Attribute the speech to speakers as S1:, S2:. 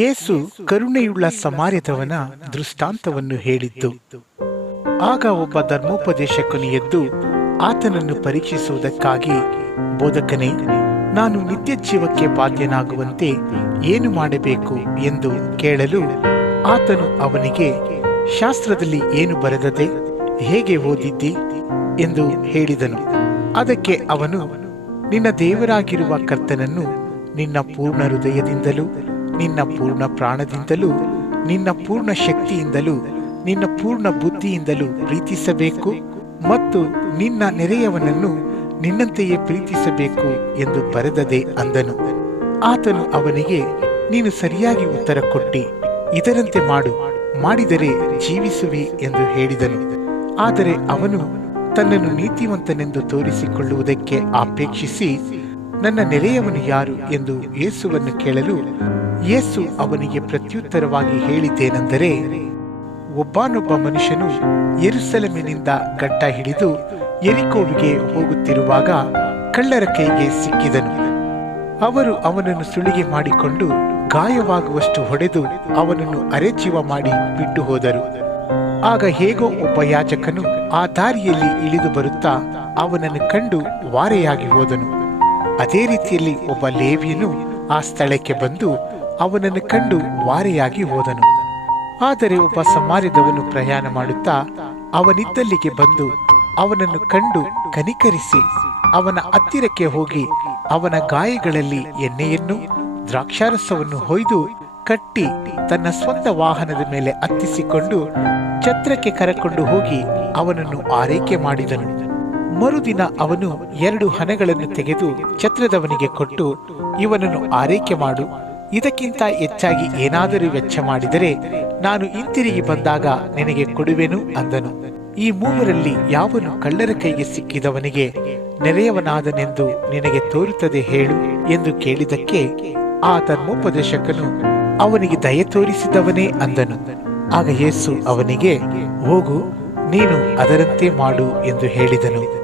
S1: ಯೇಸು ಕರುಣೆಯುಳ್ಳ ಸಮಾರ್ಯದವನ ದೃಷ್ಟಾಂತವನ್ನು ಹೇಳಿದ್ದು. ಆಗ ಒಬ್ಬ ಧರ್ಮೋಪದೇಶಕನು ಎದ್ದು ಆತನನ್ನು ಪರೀಕ್ಷಿಸುವುದಕ್ಕಾಗಿ, ಬೋಧಕನೇ, ನಾನು ನಿತ್ಯ ಜೀವಕ್ಕೆ ಬಾಧ್ಯನಾಗುವಂತೆ ಏನು ಮಾಡಬೇಕು ಎಂದು ಕೇಳಲು ಆತನು ಅವನಿಗೆ, ಶಾಸ್ತ್ರದಲ್ಲಿ ಏನು ಬರೆದದೆ ಹೇಗೆ ಓದಿದ್ದಿ ಎಂದು ಹೇಳಿದನು. ಅದಕ್ಕೆ ಅವನು, ನಿನ್ನ ದೇವರಾಗಿರುವ ಕರ್ತನನ್ನು ನಿನ್ನ ಪೂರ್ಣ ಹೃದಯದಿಂದಲೂ ನಿನ್ನ ಪೂರ್ಣ ಪ್ರಾಣದಿಂದಲೂ, ನಿನ್ನ ಪೂರ್ಣ ಶಕ್ತಿಯಿಂದಲೂ, ನಿನ್ನ ಪೂರ್ಣ ಬುದ್ಧಿಯಿಂದಲೂ ಪ್ರೀತಿಸಬೇಕು ಮತ್ತು ನಿನ್ನ ನೆರೆಯವನನ್ನು ನಿನ್ನಂತೆಯೇ ಪ್ರೀತಿಸಬೇಕು ಎಂದು ಬರೆದದೆ ಅಂದನು. ಆತನು ಅವನಿಗೆ, ನೀನು ಸರಿಯಾಗಿ ಉತ್ತರ ಕೊಟ್ಟಿ, ಇದರಂತೆ ಮಾಡು, ಮಾಡಿದರೆ ಜೀವಿಸುವಿ ಎಂದು ಹೇಳಿದನು. ಆದರೆ ಅವನು ತನ್ನನ್ನು ನೀತಿವಂತನೆಂದು ತೋರಿಸಿಕೊಳ್ಳುವುದಕ್ಕೆ ಅಪೇಕ್ಷಿಸಿ, ನನ್ನ ನೆರೆಯವನು ಯಾರು ಎಂದು ಯೇಸುವನ್ನು ಕೇಳಲು ಯೇಸು ಅವನಿಗೆ ಪ್ರತ್ಯುತ್ತರವಾಗಿ ಹೇಳಿದ್ದೇನೆಂದರೆ, ಒಬ್ಬನೊಬ್ಬ ಮನುಷ್ಯನು ಎರುಸಲಮಿನಿಂದ ಗಟ್ಟ ಹಿಡಿದು ಎರಿಕೋವಿಗೆ ಹೋಗುತ್ತಿರುವಾಗ ಕಳ್ಳರ ಕೈಗೆ ಸಿಕ್ಕಿದನು. ಅವರು ಅವನನ್ನು ಸುಳಿಗೆ ಮಾಡಿಕೊಂಡು ಗಾಯವಾಗುವಷ್ಟು ಹೊಡೆದು ಅವನನ್ನು ಅರೆಜೀವ ಮಾಡಿ ಬಿಟ್ಟು ಹೋದರು. ಆಗ ಹೇಗೋ ಒಬ್ಬ ಯಾಜಕನು ಆ ದಾರಿಯಲ್ಲಿ ಇಳಿದು ಬರುತ್ತಾ ಅವನನ್ನು ಕಂಡು ವಾರೆಯಾಗಿ ಹೋದನು. ಅದೇ ರೀತಿಯಲ್ಲಿ ಒಬ್ಬ ಲೇವಿಯನು ಆ ಸ್ಥಳಕ್ಕೆ ಬಂದು ಅವನನ್ನು ಕಂಡು ವಾರೆಯಾಗಿ ಹೋದನು. ಆದರೆ ಒಬ್ಬ ಸಮಾರ್ಯದವನು ಪ್ರಯಾಣ ಮಾಡುತ್ತಾ ಅವನಿದ್ದಲ್ಲಿಗೆ ಬಂದು ಅವನನ್ನು ಕಂಡು ಕನಿಕರಿಸಿ ಅವನ ಹತ್ತಿರಕ್ಕೆ ಹೋಗಿ ಅವನ ಗಾಯಗಳಲ್ಲಿ ಎಣ್ಣೆಯನ್ನು, ದ್ರಾಕ್ಷಾರಸವನ್ನು ಹೊಯ್ದು ಕಟ್ಟಿ ತನ್ನ ಸ್ವಂತ ವಾಹನದ ಮೇಲೆ ಹತ್ತಿಸಿಕೊಂಡು ಛತ್ರಕ್ಕೆ ಕರಕೊಂಡು ಹೋಗಿ ಅವನನ್ನು ಆರೈಕೆ ಮಾಡಿದನು. ಮರುದಿನ ಅವನು ಎರಡು ಹಣಗಳನ್ನು ತೆಗೆದು ಛತ್ರದವನಿಗೆ ಕೊಟ್ಟು ಇವನನ್ನು ಆರೈಕೆ ಮಾಡು ಇದಕ್ಕಿಂತ ಹೆಚ್ಚಾಗಿ ಏನಾದರೂ ವೆಚ್ಚ ಮಾಡಿದರೆ ನಾನು ಹಿಂತಿರುಗಿ ಬಂದಾಗ ನಿನಗೆ ಕೊಡುವೆನು ಅಂದನು. ಈ ಮೂವರಲ್ಲಿ ಯಾವನು ಕಳ್ಳರ ಕೈಗೆ ಸಿಕ್ಕಿದವನಿಗೆ ನೆರೆಯವನಾದನೆಂದು ನಿನಗೆ ತೋರುತ್ತದೆ ಹೇಳು ಎಂದು ಕೇಳಿದಕ್ಕೆ ಆ ಧರ್ಮೋಪದೇಶಕನು ಅವನಿಗೆ ದಯೆ ತೋರಿಸಿದವನೇ ಅಂದನು. ಆಗ ಯೇಸು ಅವನಿಗೆ, ಹೋಗು, ನೀನು ಅದರಂತೆ ಮಾಡು ಎಂದು ಹೇಳಿದನು.